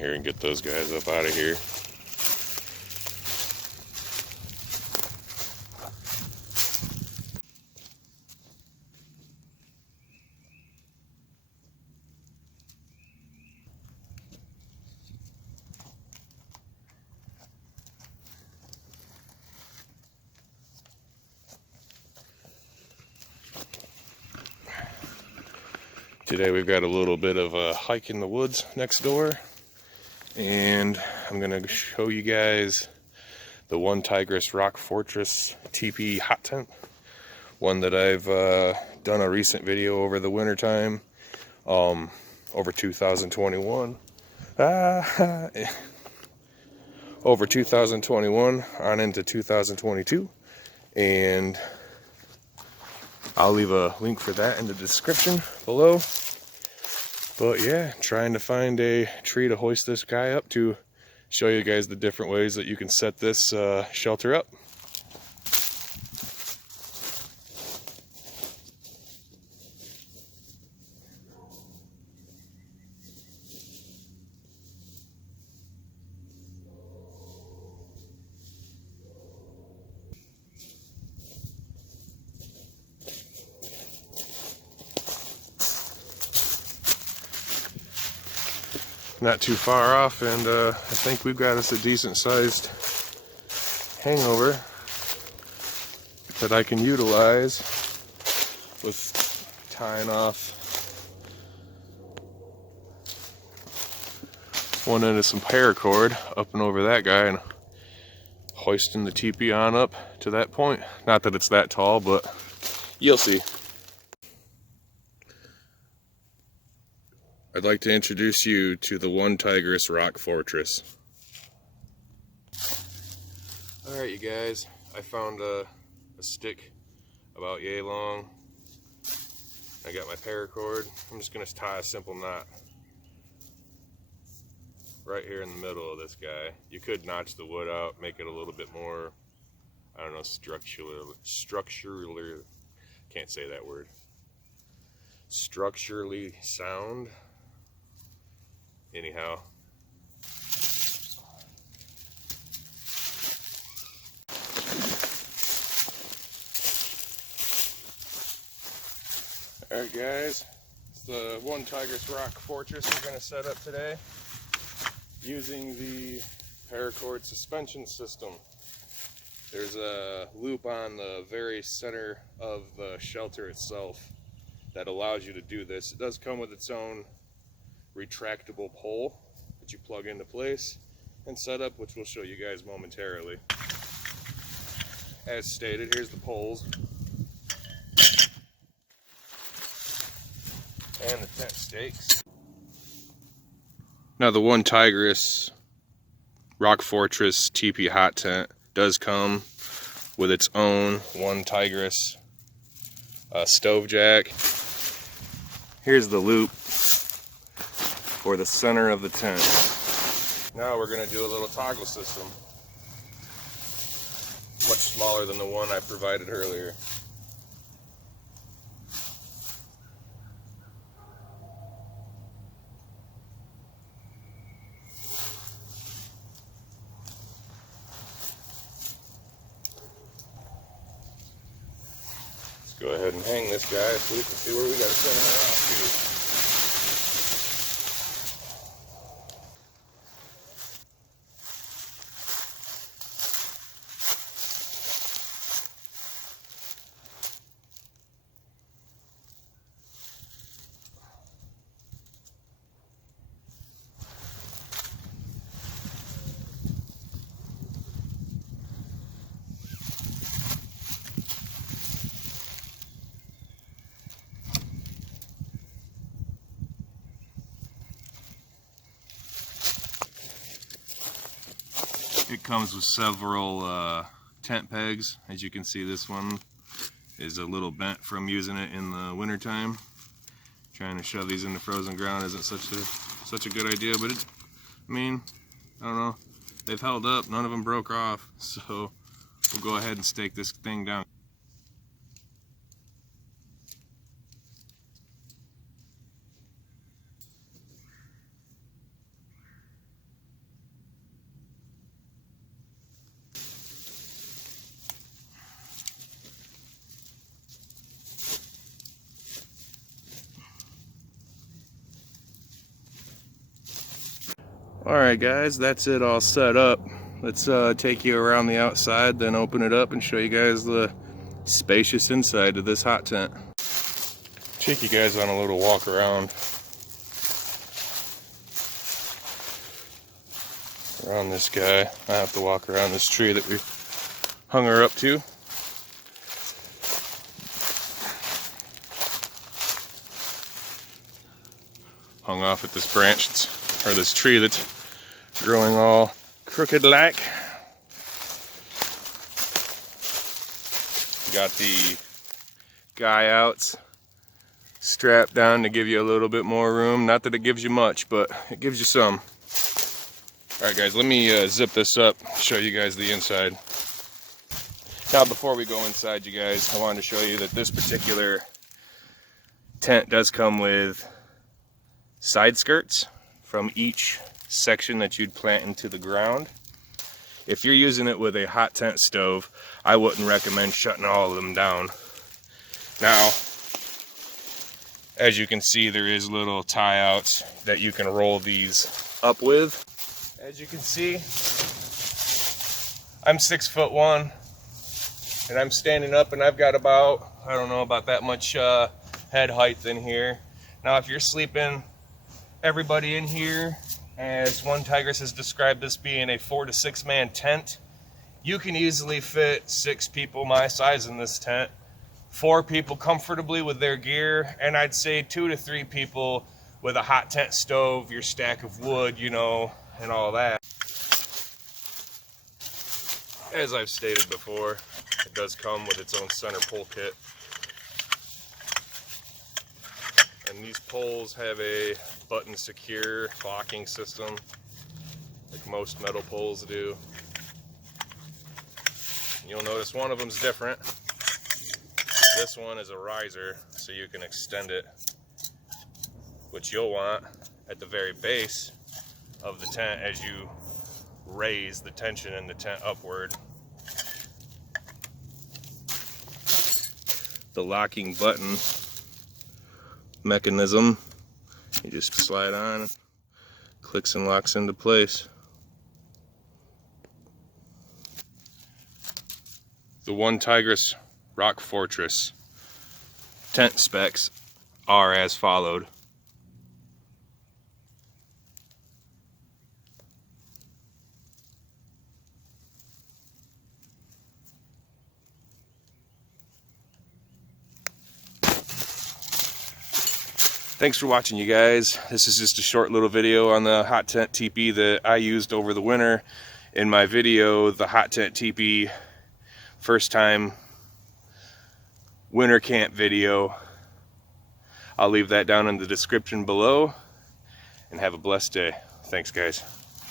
here and get those guys up out of here. Today we've got a little bit of a hike in the woods next door, and I'm going to show you guys the one Tigris Rock Fortress Tipi hot tent, one that I've done a recent video over the winter time, over 2021. Over 2021 on into 2022, and I'll leave a link for that in the description below. But yeah, trying to find a tree to hoist this guy up to, show you guys the different ways that you can set this shelter up. Not too far off, and I think we've got us a decent sized hangover that I can utilize with tying off one end of some paracord up and over that guy and hoisting the teepee on up to that point. Not that it's that tall, but you'll see. I'd like to introduce you to the one Tigris Rock Fortress. Alright, you guys, I found a stick about yay long. I got my paracord. I'm just going to tie a simple knot right here in the middle of this guy. You could notch the wood out, make it a little bit more, I don't know, structurally, can't say that word, structurally sound. Anyhow, alright guys, it's the one Tigris Rock Fortress we're going to set up today using the paracord suspension system. There's a loop on the very center of the shelter itself that allows you to do this. It does come with its own retractable pole that you plug into place and set up, which we'll show you guys momentarily. As stated, here's the poles and the tent stakes. Now the one Tigris Rock Fortress Tipi hot tent does come with its own one Tigris stove jack. Here's the loop for the center of the tent. Now we're going to do a little toggle system, much smaller than the one I provided earlier. Let's go ahead and hang this guy so we can see where we got to send it off to. It comes with several tent pegs. As you can see, this one is a little bent from using it in the winter time. Trying to shove these into frozen ground isn't such a good idea, but it, I mean, I don't know. They've held up. None of them broke off, so we'll go ahead and stake this thing down. Alright guys, that's it all set up. Let's take you around the outside, then open it up and show you guys the spacious inside of this hot tent. Take you guys on a little walk around this guy. I have to walk around this tree that we hung her up to. Hung off at this branch, or this tree that's growing all crooked like. Got the guy outs strapped down to give you a little bit more room. Not that it gives you much, but it gives you some. Alright guys, let me zip this up, show you guys the inside. Now before we go inside, you guys, I wanted to show you that this particular tent does come with side skirts from each section that you'd plant into the ground. If you're using it with a hot tent stove, I wouldn't recommend shutting all of them down. Now, as you can see, there is little tie outs that you can roll these up with. As you can see, I'm 6'1", and I'm standing up, and I've got about, I don't know, about that much head height in here. Now, if you're sleeping, everybody in here, as one Tigris has described this being a 4 to 6 man tent, you can easily fit 6 people my size in this tent, 4 people comfortably with their gear, and I'd say 2 to 3 people with a hot tent stove, your stack of wood, you know, and all that. As I've stated before, it does come with its own center pole kit. And these poles have a button secure locking system, like most metal poles do. You'll notice one of them's different. This one is a riser, so you can extend it, which you'll want at the very base of the tent as you raise the tension in the tent upward. The locking button mechanism, you just slide on, clicks and locks into place. The one Tigris Rock Fortress tent specs are as followed. Thanks for watching, you guys. This is just a short little video on the hot tent teepee that I used over the winter. In my video, the hot tent teepee first time winter camp video. I'll leave that down in the description below, and have a blessed day. Thanks, guys.